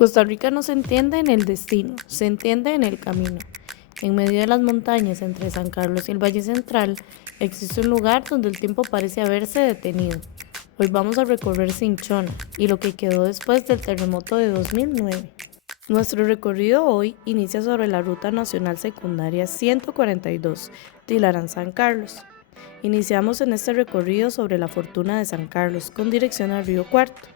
Costa Rica no se entiende en el destino, se entiende en el camino. En medio de las montañas entre San Carlos y el Valle Central existe un lugar donde el tiempo parece haberse detenido. Hoy vamos a recorrer Cinchona y lo que quedó después del terremoto de 2009. Nuestro recorrido hoy inicia sobre la Ruta Nacional Secundaria 142, Tilarán-San Carlos. Iniciamos en este recorrido sobre la fortuna de San Carlos con dirección al Río Cuarto,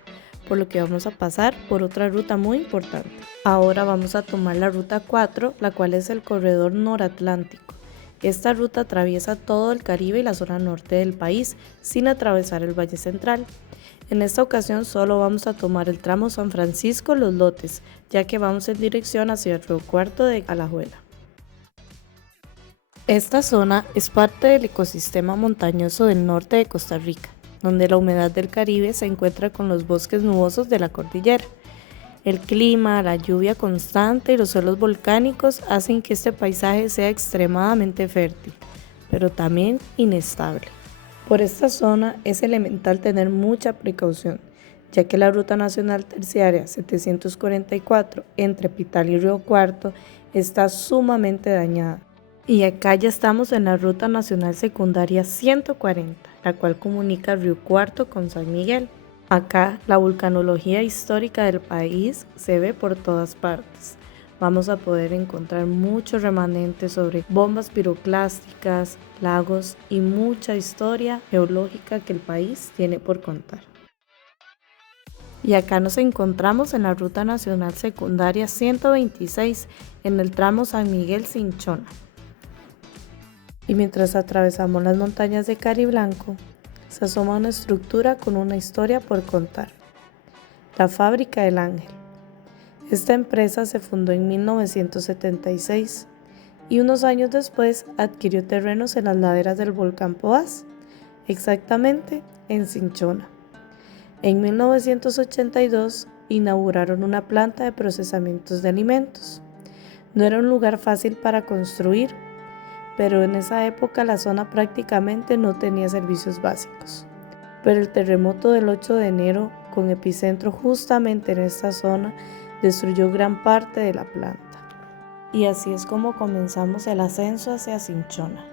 por lo que vamos a pasar por otra ruta muy importante. Ahora vamos a tomar la ruta 4, la cual es el corredor noratlántico. Esta ruta atraviesa todo el Caribe y la zona norte del país sin atravesar el Valle Central. En esta ocasión solo vamos a tomar el tramo San Francisco-Los Lotes, ya que vamos en dirección hacia el Río Cuarto de Alajuela. Esta zona es parte del ecosistema montañoso del norte de Costa Rica, donde la humedad del Caribe se encuentra con los bosques nubosos de la cordillera. El clima, la lluvia constante y los suelos volcánicos hacen que este paisaje sea extremadamente fértil, pero también inestable. Por esta zona es elemental tener mucha precaución, ya que la Ruta Nacional Terciaria 744 entre Pital y Río Cuarto está sumamente dañada. Y acá ya estamos en la Ruta Nacional Secundaria 140, la cual comunica Río Cuarto con San Miguel. Acá la vulcanología histórica del país se ve por todas partes. Vamos a poder encontrar muchos remanentes sobre bombas piroclásticas, lagos y mucha historia geológica que el país tiene por contar. Y acá nos encontramos en la Ruta Nacional Secundaria 126 en el tramo San Miguel-Cinchona. Y mientras atravesamos las montañas de Cariblanco, se asoma una estructura con una historia por contar. La Fábrica del Ángel. Esta empresa se fundó en 1976 y unos años después adquirió terrenos en las laderas del volcán Poás, exactamente en Cinchona. En 1982 inauguraron una planta de procesamientos de alimentos. No era un lugar fácil para construir, pero en esa época la zona prácticamente no tenía servicios básicos. Pero el terremoto del 8 de enero, con epicentro justamente en esta zona, destruyó gran parte de la planta. Y así es como comenzamos el ascenso hacia Cinchona.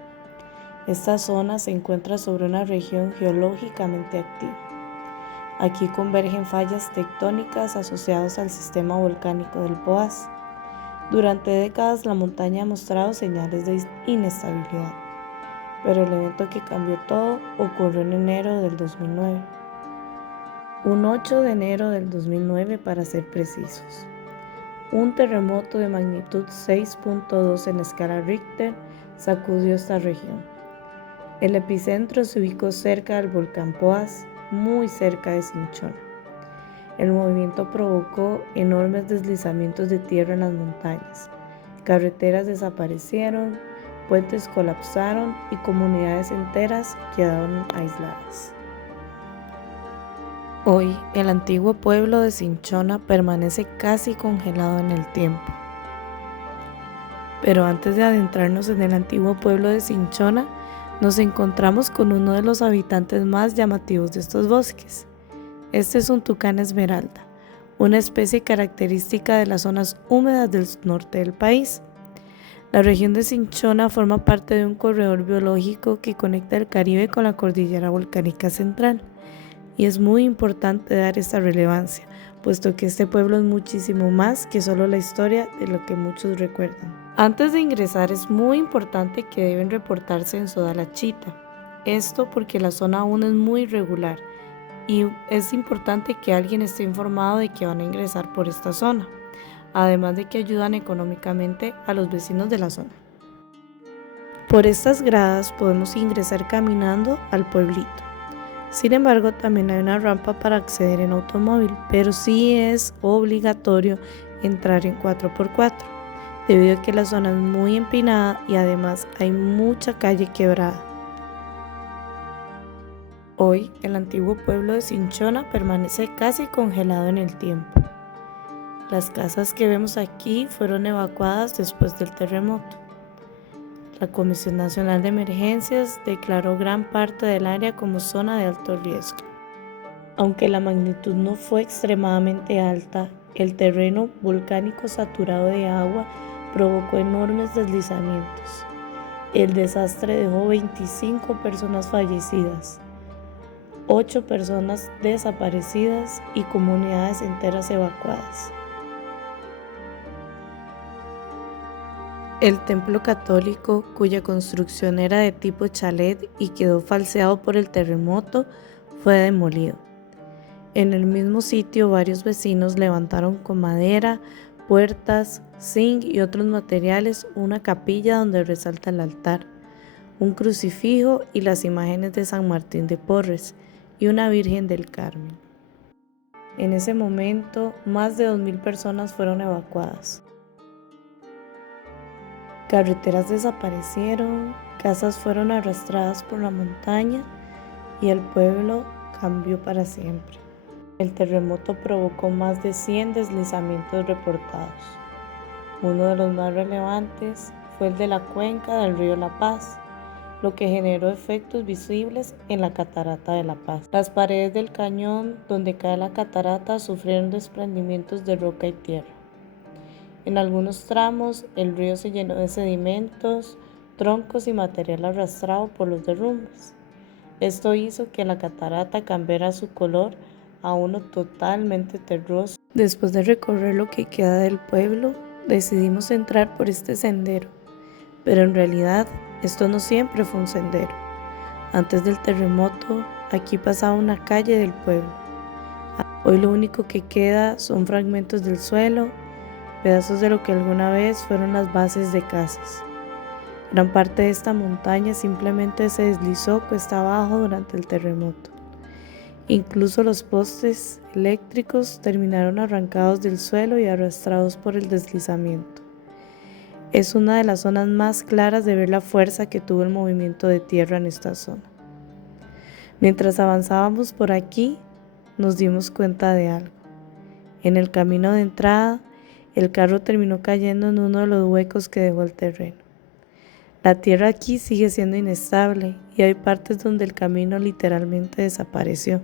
Esta zona se encuentra sobre una región geológicamente activa. Aquí convergen fallas tectónicas asociadas al sistema volcánico del Poás. Durante décadas la montaña ha mostrado señales de inestabilidad, pero el evento que cambió todo ocurrió en enero del 2009. Un 8 de enero del 2009 para ser precisos. Un terremoto de magnitud 6.2 en escala Richter sacudió esta región. El epicentro se ubicó cerca del volcán Poás, muy cerca de Cinchona. El movimiento provocó enormes deslizamientos de tierra en las montañas. Carreteras desaparecieron, puentes colapsaron y comunidades enteras quedaron aisladas. Hoy, el antiguo pueblo de Cinchona permanece casi congelado en el tiempo. Pero antes de adentrarnos en el antiguo pueblo de Cinchona, nos encontramos con uno de los habitantes más llamativos de estos bosques. Este es un tucán esmeralda, una especie característica de las zonas húmedas del norte del país. La región de Cinchona forma parte de un corredor biológico que conecta el Caribe con la cordillera volcánica central. Y es muy importante dar esta relevancia, puesto que este pueblo es muchísimo más que solo la historia de lo que muchos recuerdan. Antes de ingresar es muy importante que deben reportarse en Sodalachita. Esto porque la zona aún es muy irregular y es importante que alguien esté informado de que van a ingresar por esta zona, además de que ayudan económicamente a los vecinos de la zona. Por estas gradas podemos ingresar caminando al pueblito. Sin embargo, también hay una rampa para acceder en automóvil, pero sí es obligatorio entrar en 4x4, debido a que la zona es muy empinada y además hay mucha calle quebrada. Hoy, el antiguo pueblo de Cinchona permanece casi congelado en el tiempo. Las casas que vemos aquí fueron evacuadas después del terremoto. La Comisión Nacional de Emergencias declaró gran parte del área como zona de alto riesgo. Aunque la magnitud no fue extremadamente alta, El terreno volcánico saturado de agua provocó enormes deslizamientos. El desastre dejó 25 personas fallecidas, 8 personas desaparecidas y comunidades enteras evacuadas. El templo católico, cuya construcción era de tipo chalet y quedó falseado por el terremoto, fue demolido. En el mismo sitio, varios vecinos levantaron con madera, puertas, zinc y otros materiales una capilla donde resalta el altar, un crucifijo y las imágenes de San Martín de Porres y una Virgen del Carmen. En ese momento, más de 2.000 personas fueron evacuadas. Carreteras desaparecieron, casas fueron arrastradas por la montaña y el pueblo cambió para siempre. El terremoto provocó más de 100 deslizamientos reportados. Uno de los más relevantes fue el de la cuenca del río La Paz, lo que generó efectos visibles en la catarata de La Paz. Las paredes del cañón donde cae la catarata sufrieron desprendimientos de roca y tierra. En algunos tramos, el río se llenó de sedimentos, troncos y material arrastrado por los derrumbes. Esto hizo que la catarata cambiara su color a uno totalmente terroso. Después de recorrer lo que queda del pueblo, decidimos entrar por este sendero, pero en realidad esto no siempre fue un sendero. Antes del terremoto, aquí pasaba una calle del pueblo. Hoy lo único que queda son fragmentos del suelo, pedazos de lo que alguna vez fueron las bases de casas. Gran parte de esta montaña simplemente se deslizó cuesta abajo durante el terremoto. Incluso los postes eléctricos terminaron arrancados del suelo y arrastrados por el deslizamiento. Es una de las zonas más claras de ver la fuerza que tuvo el movimiento de tierra en esta zona. Mientras avanzábamos por aquí, nos dimos cuenta de algo. En el camino de entrada, el carro terminó cayendo en uno de los huecos que dejó el terreno. La tierra aquí sigue siendo inestable y hay partes donde el camino literalmente desapareció.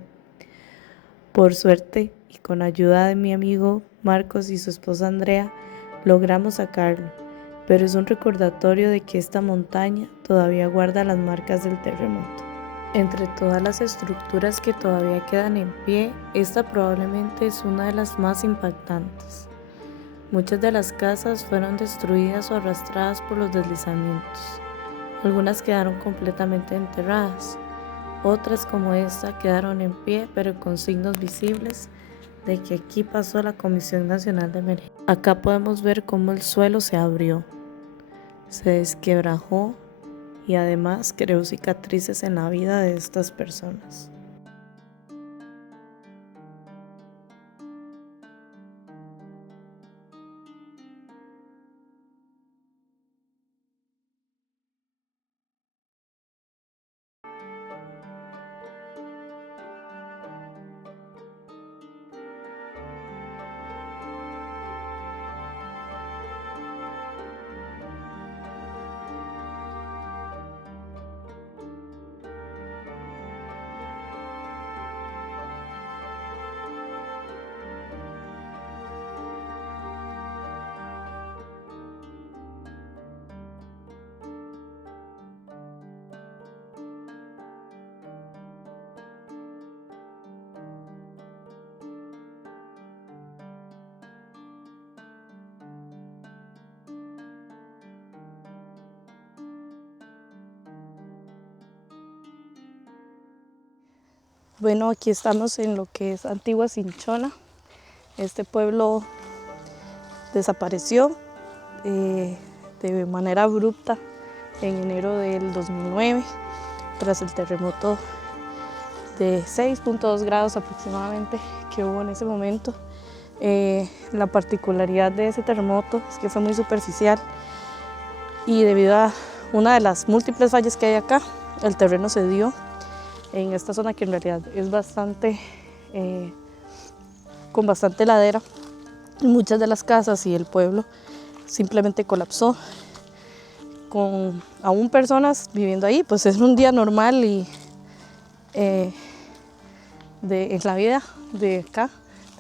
Por suerte, y con ayuda de mi amigo Marcos y su esposa Andrea, logramos sacarlo, pero es un recordatorio de que esta montaña todavía guarda las marcas del terremoto. Entre todas las estructuras que todavía quedan en pie, esta probablemente es una de las más impactantes. Muchas de las casas fueron destruidas o arrastradas por los deslizamientos. Algunas quedaron completamente enterradas. Otras, como esta, quedaron en pie, pero con signos visibles de que aquí pasó la Comisión Nacional de Emergencia. Acá podemos ver cómo el suelo se abrió, se desquebrajó y además creó cicatrices en la vida de estas personas. Bueno, aquí estamos en lo que es Antigua Cinchona. Este pueblo desapareció de manera abrupta en enero del 2009 tras el terremoto de 6.2 grados aproximadamente que hubo en ese momento. La particularidad de ese terremoto es que fue muy superficial y debido a una de las múltiples fallas que hay acá, el terreno cedió en esta zona que en realidad es con bastante ladera. Muchas de las casas y el pueblo simplemente colapsó, con aún personas viviendo ahí. Pues es un día normal y en la vida de acá,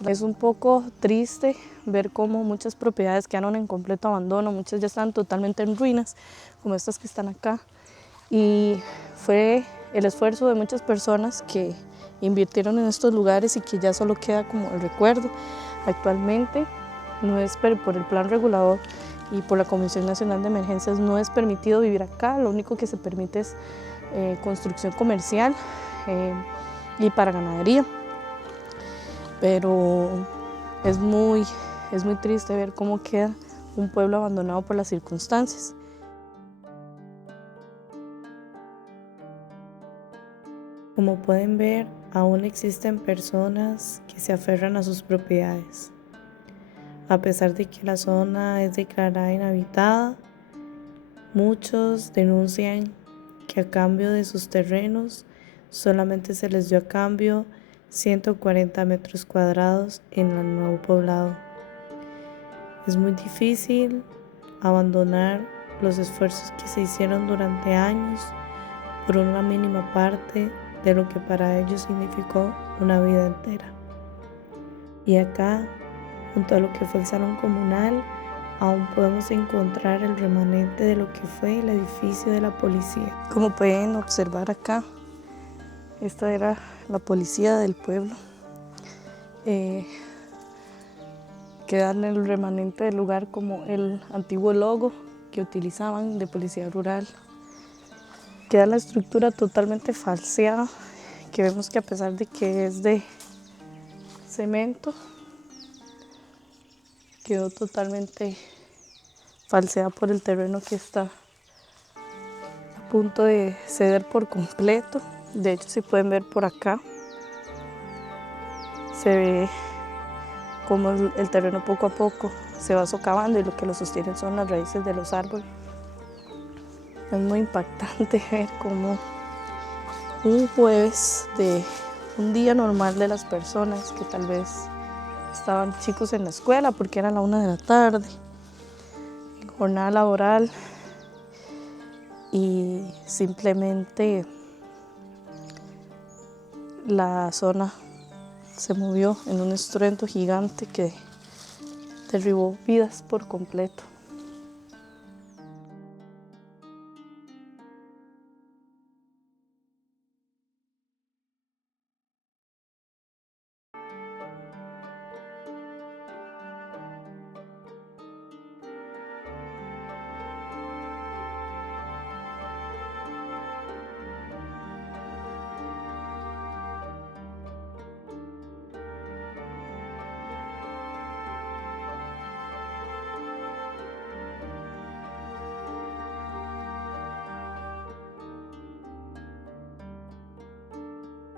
Es un poco triste ver cómo muchas propiedades quedaron en completo abandono, muchas ya están totalmente en ruinas, como estas que están acá. Y fue el esfuerzo de muchas personas que invirtieron en estos lugares y que ya solo queda como el recuerdo. Actualmente no es por el plan regulador y por la Comisión Nacional de Emergencias no es permitido vivir acá, lo único que se permite es construcción comercial y para ganadería. Pero es muy triste ver cómo queda un pueblo abandonado por las circunstancias. Como pueden ver, aún existen personas que se aferran a sus propiedades. A pesar de que la zona es declarada inhabitada, muchos denuncian que a cambio de sus terrenos solamente se les dio a cambio 140 metros cuadrados en el nuevo poblado. Es muy difícil abandonar los esfuerzos que se hicieron durante años por una mínima parte de lo que para ellos significó una vida entera. Y acá, junto a lo que fue el salón comunal, aún podemos encontrar el remanente de lo que fue el edificio de la policía. Como pueden observar acá, esta era la policía del pueblo. Queda en el remanente del lugar como el antiguo logo que utilizaban de policía rural. Queda la estructura totalmente falseada, que vemos que a pesar de que es de cemento, quedó totalmente falseada por el terreno que está a punto de ceder por completo. De hecho, si pueden ver por acá, se ve cómo el terreno poco a poco se va socavando y lo que lo sostienen son las raíces de los árboles. Es muy impactante ver cómo un jueves de un día normal de las personas que tal vez estaban chicos en la escuela porque era la 1 de la tarde, en jornada laboral, y simplemente la zona se movió en un estruendo gigante que derribó vidas por completo.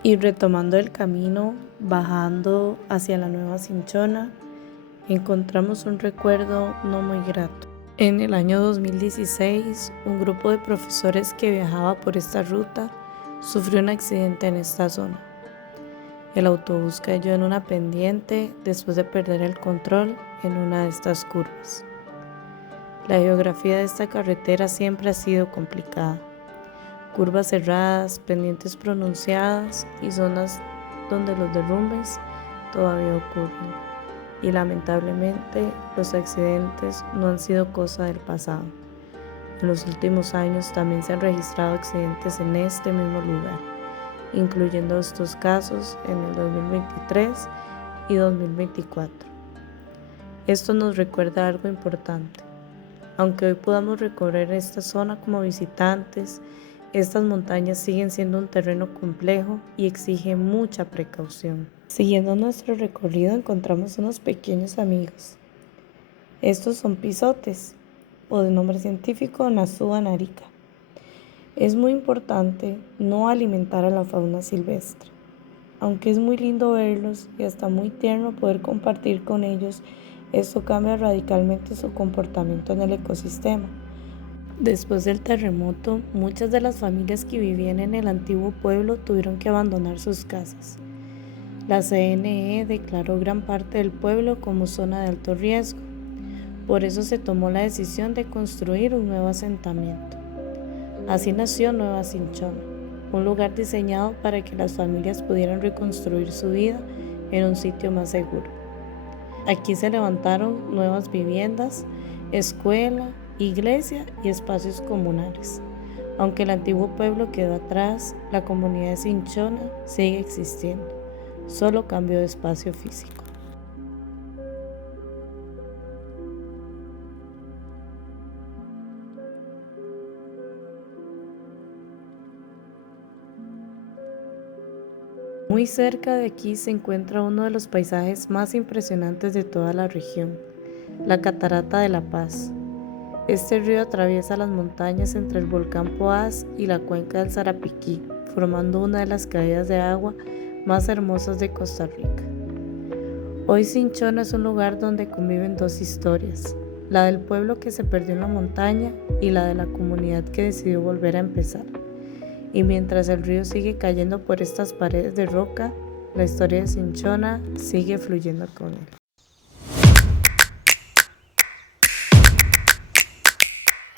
Y retomando el camino, bajando hacia la Nueva Cinchona, encontramos un recuerdo no muy grato. En el año 2016, un grupo de profesores que viajaba por esta ruta sufrió un accidente en esta zona. El autobús cayó en una pendiente después de perder el control en una de estas curvas. La geografía de esta carretera siempre ha sido complicada. Curvas cerradas, pendientes pronunciadas y zonas donde los derrumbes todavía ocurren. Y lamentablemente los accidentes no han sido cosa del pasado. En los últimos años también se han registrado accidentes en este mismo lugar, incluyendo estos casos en el 2023 y 2024. Esto nos recuerda algo importante. Aunque hoy podamos recorrer esta zona como visitantes, estas montañas siguen siendo un terreno complejo y exige mucha precaución. Siguiendo nuestro recorrido encontramos unos pequeños amigos. Estos son pisotes, o de nombre científico Nasua narica. Es muy importante no alimentar a la fauna silvestre. Aunque es muy lindo verlos y hasta muy tierno poder compartir con ellos, esto cambia radicalmente su comportamiento en el ecosistema. Después del terremoto, muchas de las familias que vivían en el antiguo pueblo tuvieron que abandonar sus casas. La CNE declaró gran parte del pueblo como zona de alto riesgo. Por eso se tomó la decisión de construir un nuevo asentamiento. Así nació Nueva Cinchona, un lugar diseñado para que las familias pudieran reconstruir su vida en un sitio más seguro. Aquí se levantaron nuevas viviendas, escuela, iglesia y espacios comunales. Aunque el antiguo pueblo quedó atrás, la comunidad de Cinchona sigue existiendo, solo cambió de espacio físico. Muy cerca de aquí se encuentra uno de los paisajes más impresionantes de toda la región, la Catarata de la Paz. Este río atraviesa las montañas entre el volcán Poás y la cuenca del Sarapiquí, formando una de las caídas de agua más hermosas de Costa Rica. Hoy Cinchona es un lugar donde conviven dos historias, la del pueblo que se perdió en la montaña y la de la comunidad que decidió volver a empezar. Y mientras el río sigue cayendo por estas paredes de roca, la historia de Cinchona sigue fluyendo con él.